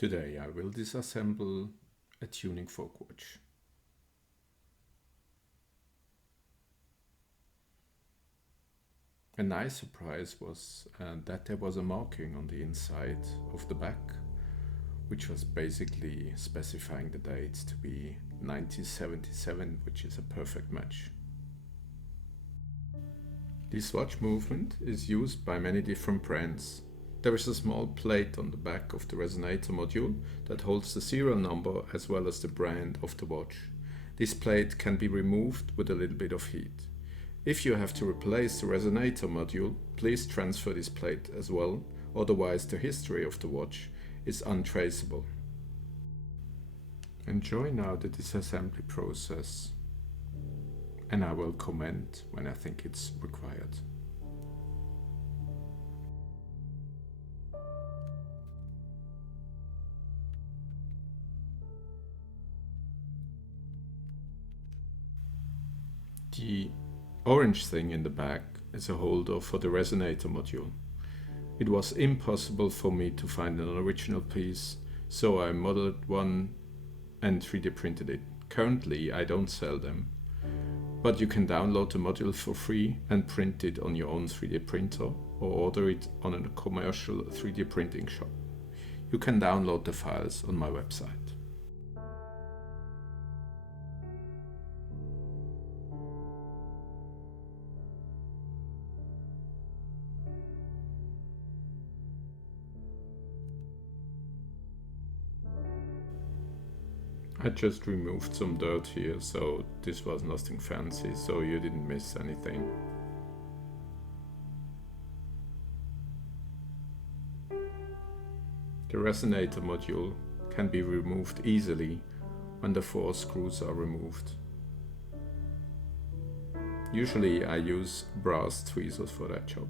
Today I will disassemble a Tuningforkwatch. A nice surprise was that there was a marking on the inside of the back, which was basically specifying the date to be 1977, which is a perfect match. This watch movement is used by many different brands. There is a small plate on the back of the Resonator module that holds the serial number as well as the brand of the watch. This plate can be removed with a little bit of heat. If you have to replace the Resonator module, please transfer this plate as well, otherwise the history of the watch is untraceable. Enjoy now the disassembly process, and I will comment when I think it's required. The orange thing in the back is a holder for the Resonator module. It was impossible for me to find an original piece, so I modeled one and 3D printed it. Currently I don't sell them, but you can download the module for free and print it on your own 3D printer or order it on a commercial 3D printing shop. You can download the files on my website. I just removed some dirt here, so this was nothing fancy, so you didn't miss anything. The Resonator module can be removed easily when the 4 screws are removed. Usually I use brass tweezers for that job.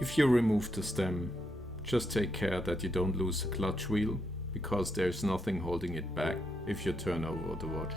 If you remove the stem, just take care that you don't lose the clutch wheel, because there's nothing holding it back if you turn over the watch.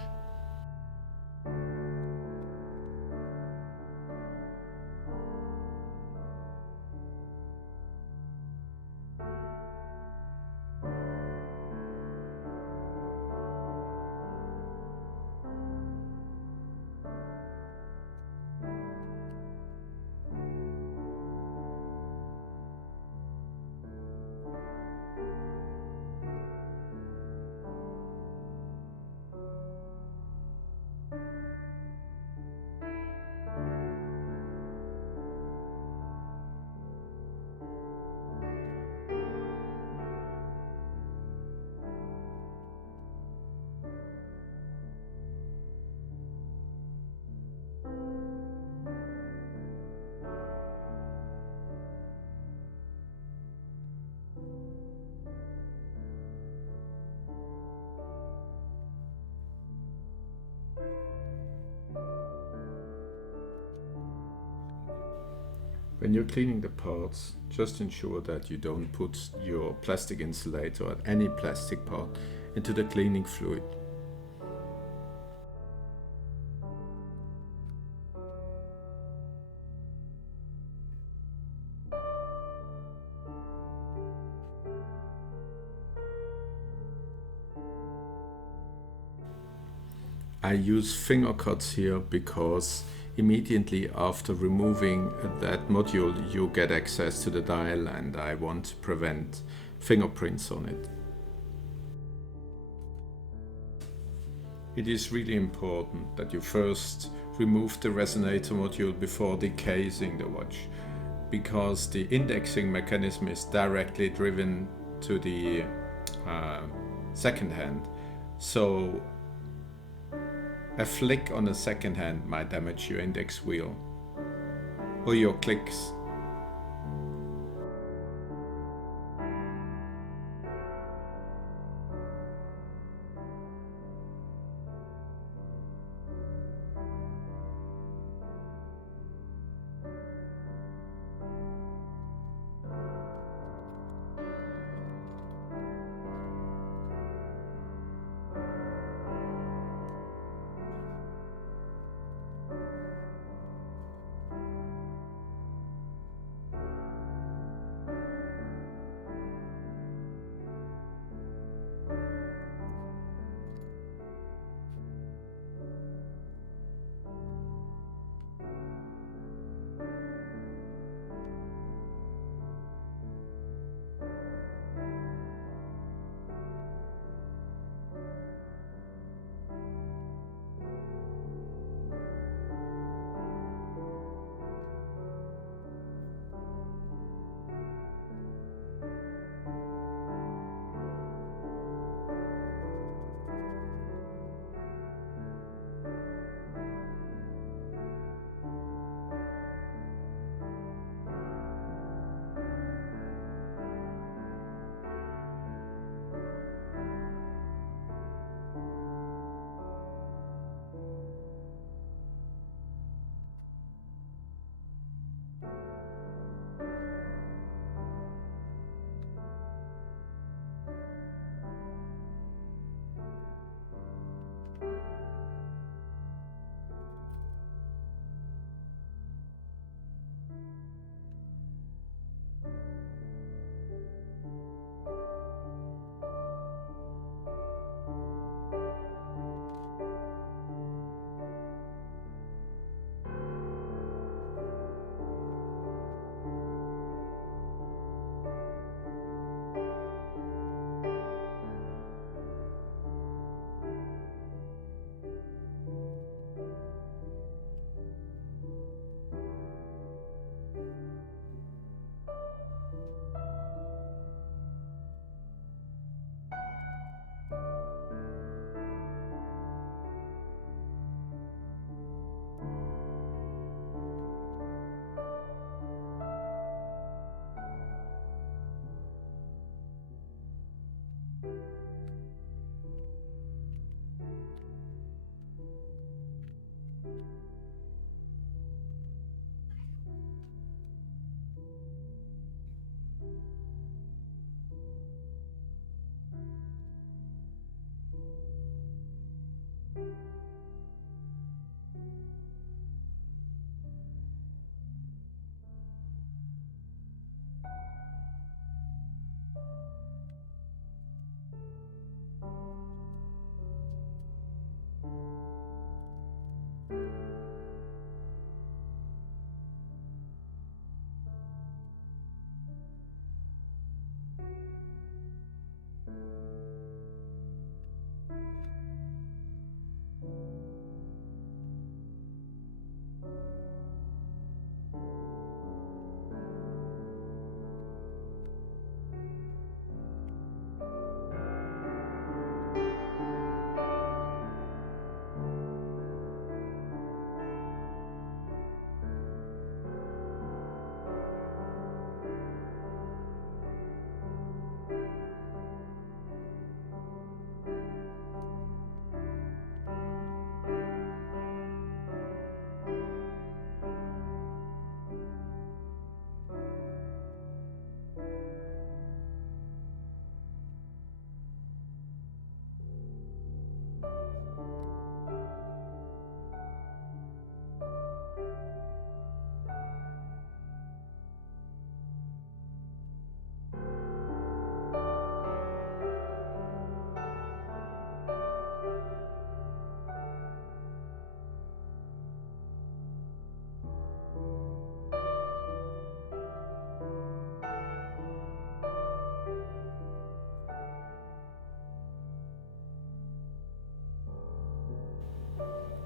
When you're cleaning the parts, just ensure that you don't put your plastic insulator at any plastic part into the cleaning fluid. I use finger cuts here because immediately after removing that module you get access to the dial, and I want to prevent fingerprints on it. It is really important that you first remove the resonator module before decasing the watch, because the indexing mechanism is directly driven to the second hand. So a flick on the second hand might damage your index wheel or your clicks.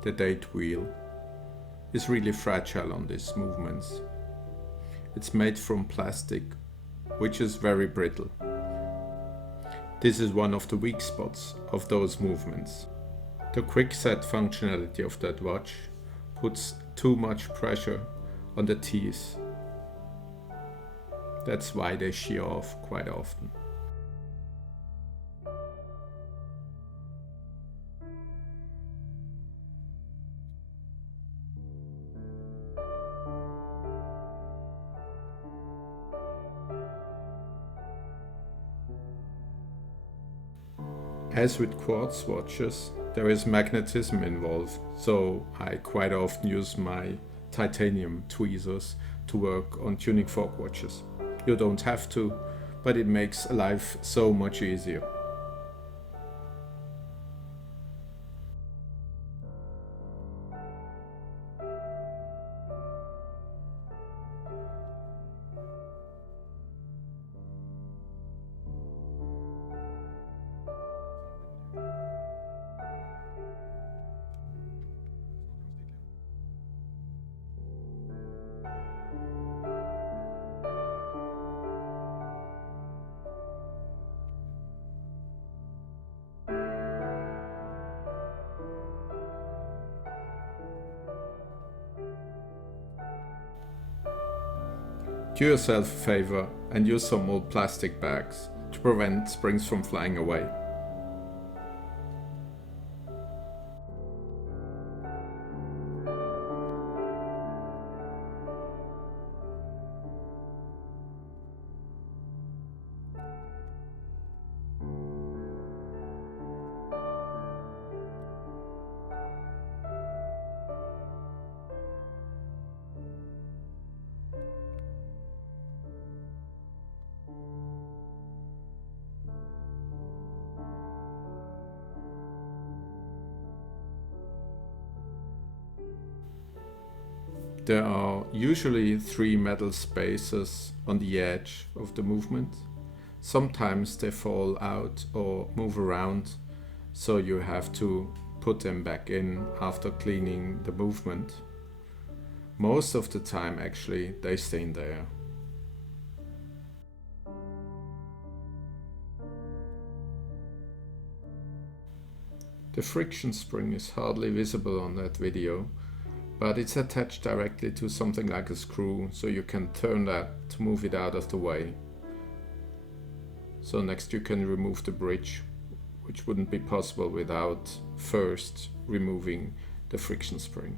the date wheel, is really fragile on these movements. It's made from plastic, which is very brittle. This is one of the weak spots of those movements. The quick set functionality of that watch puts too much pressure on the teeth. That's why they shear off quite often. As with quartz watches, there is magnetism involved, so I quite often use my titanium tweezers to work on tuning fork watches. You don't have to, but it makes life so much easier. Do yourself a favor and use some old plastic bags to prevent springs from flying away. There are usually 3 metal spaces on the edge of the movement. Sometimes they fall out or move around, so you have to put them back in after cleaning the movement. Most of the time actually they stay in there. The friction spring is hardly visible on that video, but it's attached directly to something like a screw, so you can turn that to move it out of the way. So next you can remove the bridge, which wouldn't be possible without first removing the friction spring.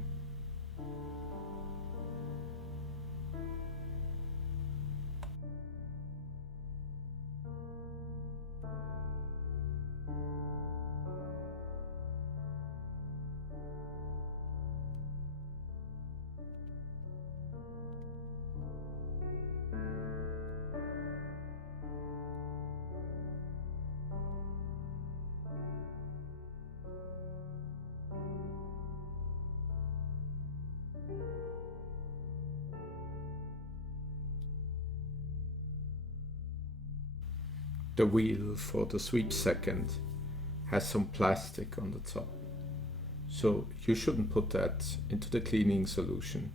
The wheel for the sweep second has some plastic on the top, so you shouldn't put that into the cleaning solution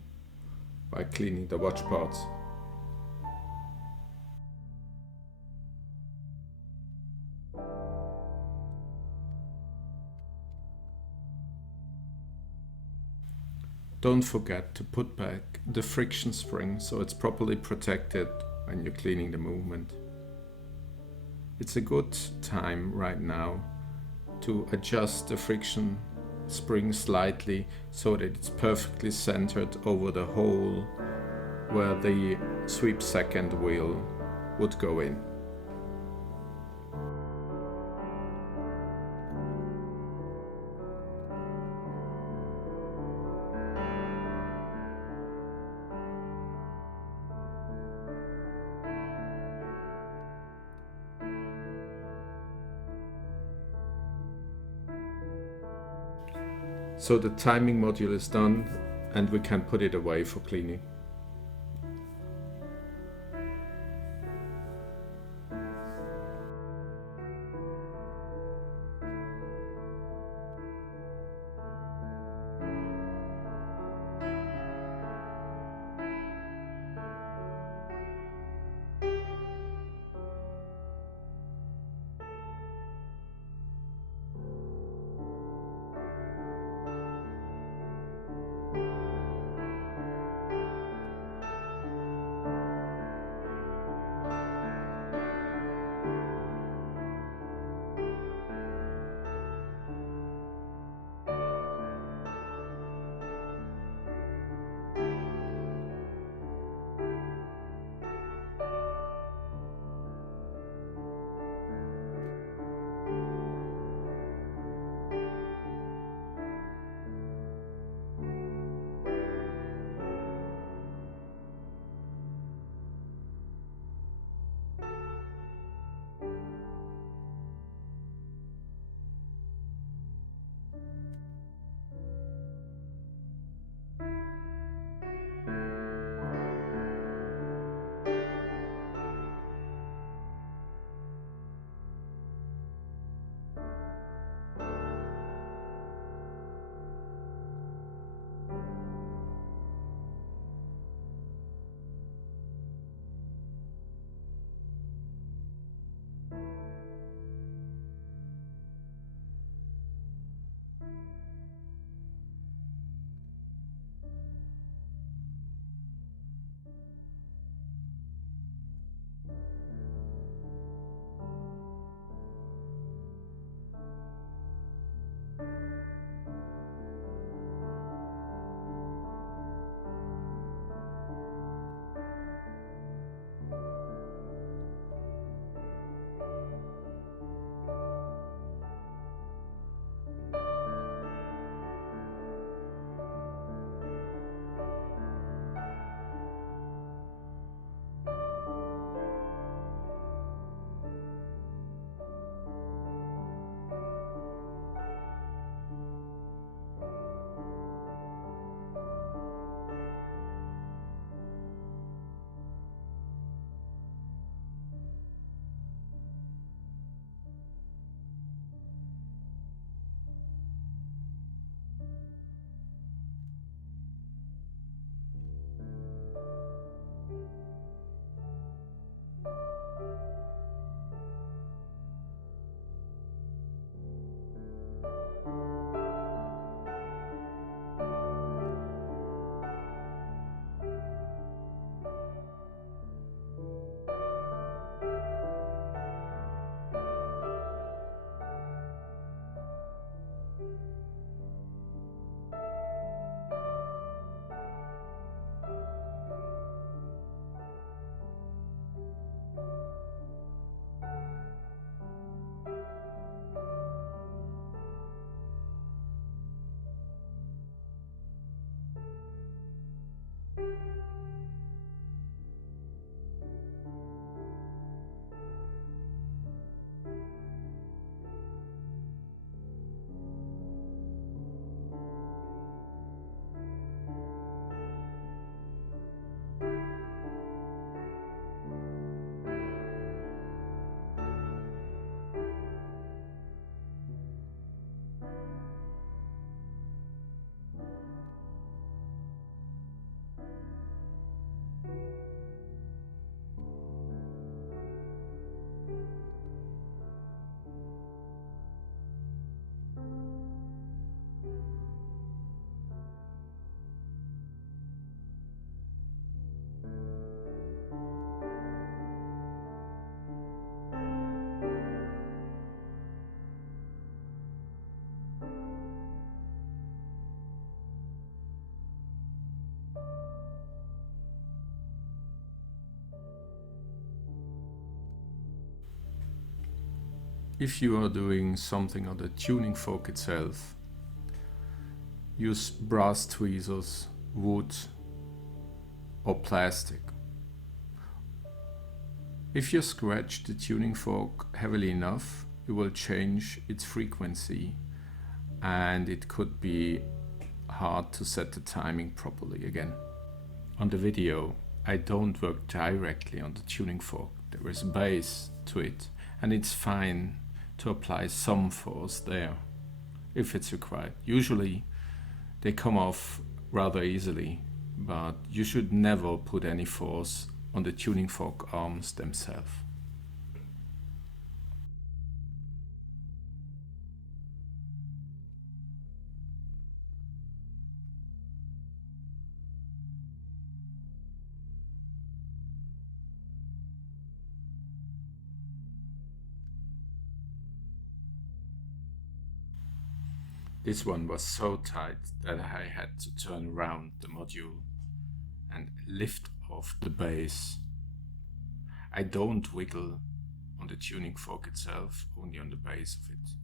by cleaning the watch parts. Don't forget to put back the friction spring so it's properly protected when you're cleaning the movement. It's a good time right now to adjust the friction spring slightly so that it's perfectly centered over the hole where the sweep second wheel would go in. So the timing module is done and we can put it away for cleaning. If you are doing something on the tuning fork itself, use brass tweezers, wood or plastic. If you scratch the tuning fork heavily enough, it will change its frequency and it could be hard to set the timing properly again. On the video, I don't work directly on the tuning fork. There is a base to it and it's fine to apply some force there if it's required. Usually they come off rather easily, but you should never put any force on the tuning fork arms themselves. This one was so tight that I had to turn around the module and lift off the base. I don't wiggle on the tuning fork itself, only on the base of it.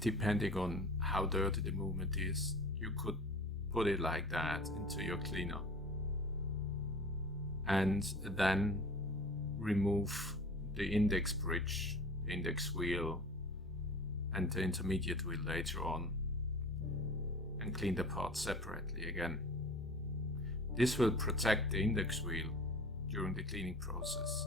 Depending on how dirty the movement is, you could put it like that into your cleaner and then remove the index bridge, the index wheel and the intermediate wheel later on and clean the parts separately again. This will protect the index wheel during the cleaning process.